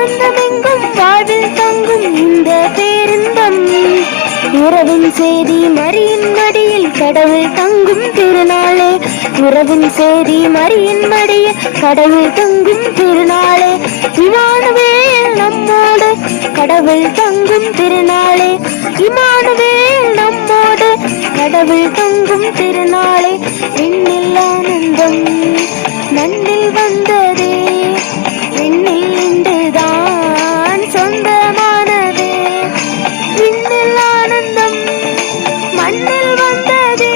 சொந்தமெங்கும் வாழ்வில் தங்கும் இந்த பேரின்பம். உறவின் செய்தி மரியின் மடியில் கடவுள் தங்கும் திருநாளே. உறவின் செய்தி மரியின் மடியில் கடவுள் தங்கும் திருநாளே. இமானுவேல் நம்மோடு கடவுள் தங்கும் திருநாளே. இமானுவேல் நம்மோடு கடவுள் தங்கும் திருநாளே. விண்ணில் ஆனந்தம் மண்ணில் வந்ததே, விண்ணில் இன்றுதான் சொந்தமானதே. விண்ணில் ஆனந்தம் மண்ணில் வந்ததே,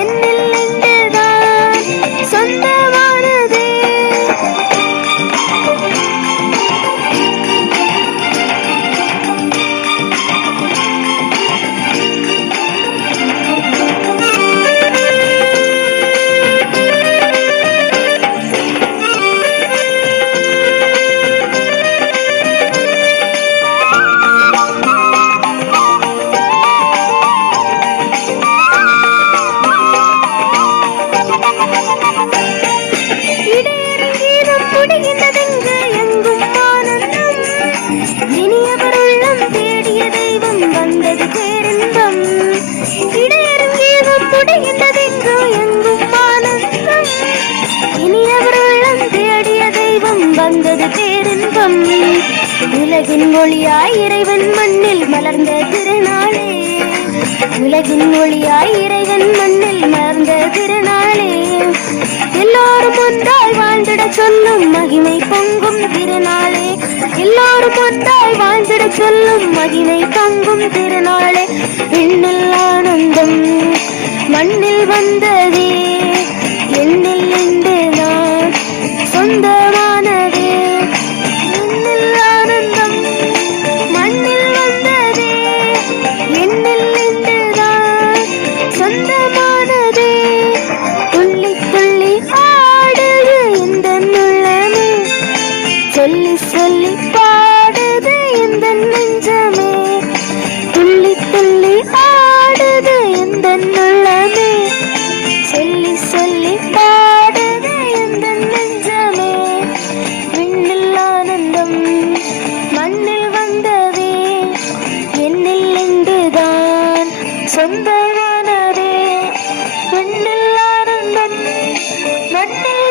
என்னில் இன்றுதான் சொந்தமானதே. உலகின் ஒளியாய் இறைவன் மண்ணில் மலர்ந்த திருநாளே. உலகின் ஒளியாய் இறைவன் மண்ணில் மலர்ந்த திருநாளே. எல்லோரும் ஒன்றாய் வாழ்ந்திட சொல்லும் மகிமை பொங்கும் திருநாளே. எல்லோரும் ஒன்றாய் வாழ்ந்திட சொல்லும் மகிமை பொங்கும் திருநாளே. விண்ணில் ஆனந்தம் மண்ணில் வந்ததே, என்னில் இன்று நான் சொந்தமானதே. விண்ணில் ஆனந்தம் மண்ணில் வந்ததே, என்னில் இன்று நான் சொந்தமானதே. துள்ளி துள்ளி ஆடுது இந்த உள்ளமே, சொல்லி சொல்லி பாடுது இந்த நெஞ்சமே. துள்ளி துள்ளி ஆடுது இந்த உள்ளமே, சொல்லி சொல்லி பாடுது இந்த நெஞ்சமே. விண்ணில் ஆனந்தம் மண்ணில் வந்ததே, என்னில் இன்றுதான் சொந்தமானதே. விண்ணில் ஆனந்தம் மண்ணில்